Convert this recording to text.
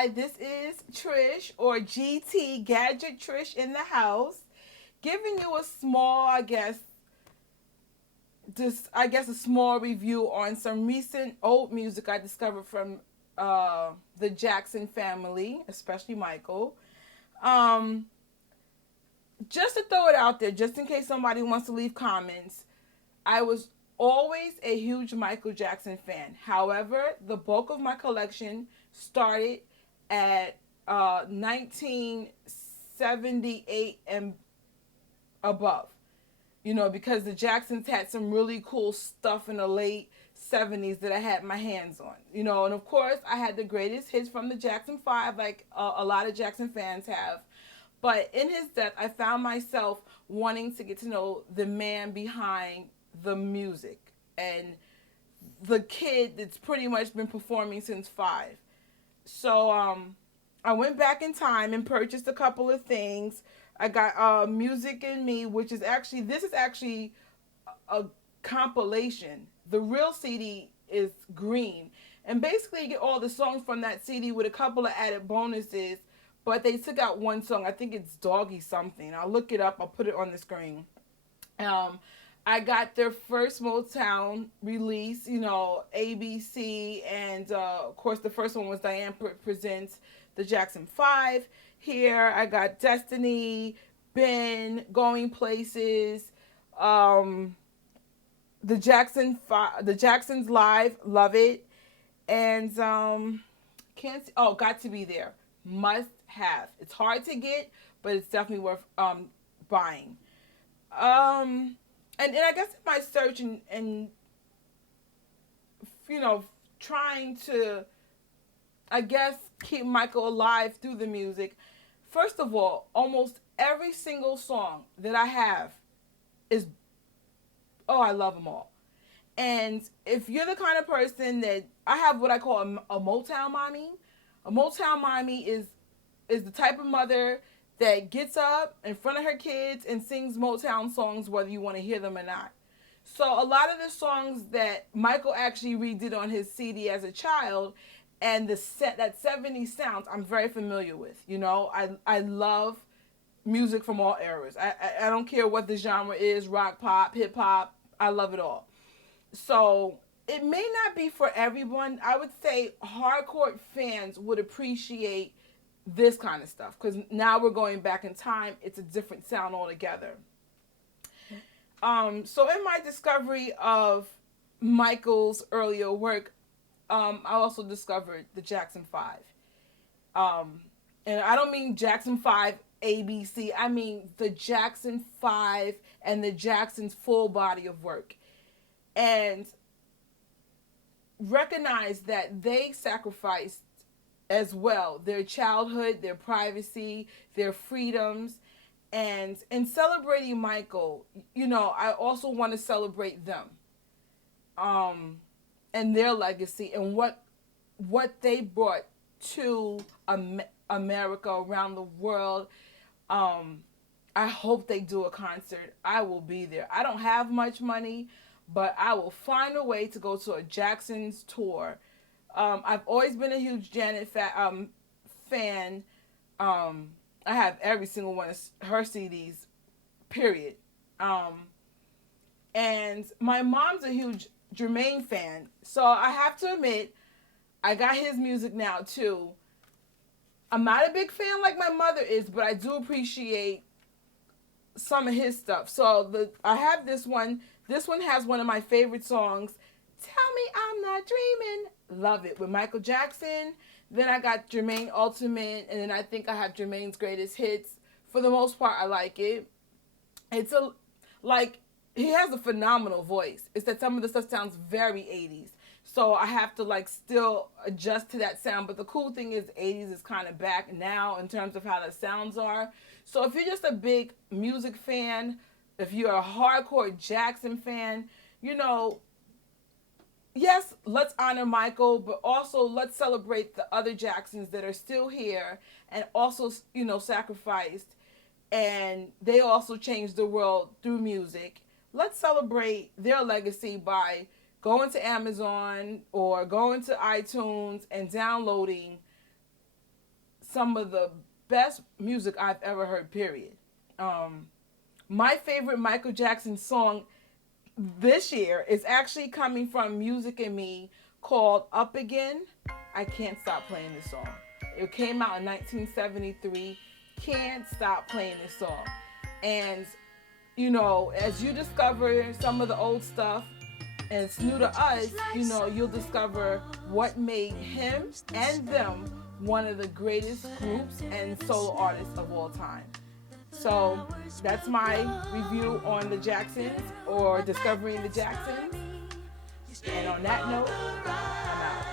Hi, this is Trish or GT, Gadget Trish in the house, giving you a small, a small review on some recent old music I discovered from the Jackson family, especially Michael. Um, just to throw it out there, just in case somebody wants to leave comments, I was always a huge Michael Jackson fan. However, the bulk of my collection started at 1978 and above. You know, because the Jacksons had some really cool stuff in the late 70s that I had my hands on. You know, and of course, I had the greatest hits from the Jackson 5, like a lot of Jackson fans have. But in his death, I found myself wanting to get to know the man behind the music and the kid that's pretty much been performing since 5. So I went back in time and purchased a couple of things. I got Music in Me, which is actually this is actually a compilation. The real CD is green, and basically you get all the songs from that CD with a couple of added bonuses. But they took out one song. I think it's Doggy something. I'll look it up. I'll put it on the screen. Um, I got their first Motown release, you know, ABC, and of course the first one was Diane Presents the Jackson 5. Here I got Destiny, Ben, Going Places, um, the Jacksons Live, love it, and can't see, oh, Got to Be There, must have. It's hard to get, but it's definitely worth buying. And I guess in my search and you know trying to I guess keep Michael alive through the music. First of all, almost every single song that I have is I love them all. And if you're the kind of person that I have what I call a Motown mommy, a Motown mommy is the type of mother that gets up in front of her kids and sings Motown songs whether you want to hear them or not. So a lot of the songs that Michael actually redid on his CD as a child and that 70s sounds I'm very familiar with. You know, I love music from all eras. I don't care what the genre is, rock, pop, hip hop, I love it all. So it may not be for everyone. I would say hardcore fans would appreciate this kind of stuff because now we're going back in time. It's a different sound altogether. So in my discovery of Michael's earlier work, I also discovered the Jackson 5. And I don't mean Jackson 5 ABC. I mean the Jackson 5 and the Jackson's full body of work. And recognize that they sacrificed as well their childhood, their privacy, their freedoms. And in celebrating Michael, you know, I also want to celebrate them and their legacy and what they brought to America, around the world. I hope they do a concert. I will be there. I don't have much money, but I will find a way to go to a Jackson's tour. I've always been a huge fan. I have every single one of her CDs, period. And my mom's a huge Jermaine fan, so I have to admit, I got his music now too. I'm not a big fan like my mother is, but I do appreciate some of his stuff. So I have this one. This one has one of my favorite songs, Tell Me I'm Not Dreaming. Love it, with Michael Jackson. Then I got Jermaine Ultimate, and then I think I have Jermaine's Greatest Hits. For the most part, I like it. It's he has a phenomenal voice. It's that some of the stuff sounds very 80s. So I have to still adjust to that sound. But the cool thing is 80s is kind of back now in terms of how the sounds are. So if you're just a big music fan, if you're a hardcore Jackson fan, you know, yes, let's honor Michael, but also let's celebrate the other Jacksons that are still here and also, you know, sacrificed, and they also changed the world through music. Let's celebrate their legacy by going to Amazon or going to iTunes and downloading some of the best music I've ever heard, period. My favorite Michael Jackson song this year is actually coming from Music and Me, called Up Again. I can't stop playing this song. It came out in 1973. Can't stop playing this song. And, you know, as you discover some of the old stuff and it's new to us, you know, you'll discover what made him and them one of the greatest groups and solo artists of all time. So that's my review on the Jacksons, or discovering the Jacksons. And on that note, I'm out.